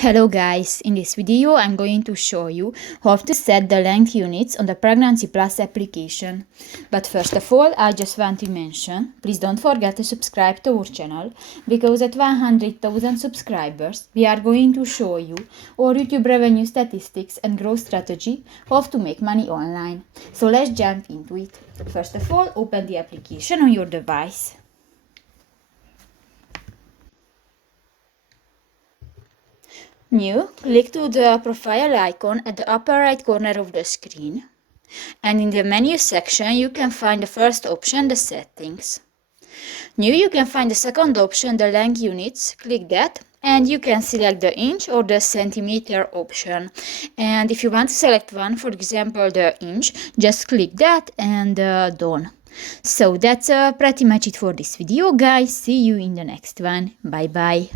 Hello guys, in this video I'm going to show you how to set the length units on the Pregnancy Plus application. But first of all, I just want to mention, please don't forget to subscribe to our channel, because at 100,000 subscribers we are going to show you our YouTube revenue statistics and growth strategy, how to make money online. So let's jump into it. First of all, open the application on your device. New, click to the profile icon at the upper right corner of the screen, and in the menu section you can find the first option, the settings. New, you can find the second option, the length units. Click that and you can select the inch or the centimeter option, and if you want to select one, for example the inch, just click that and done. So that's pretty much it for this video guys. See you in the next one. Bye bye.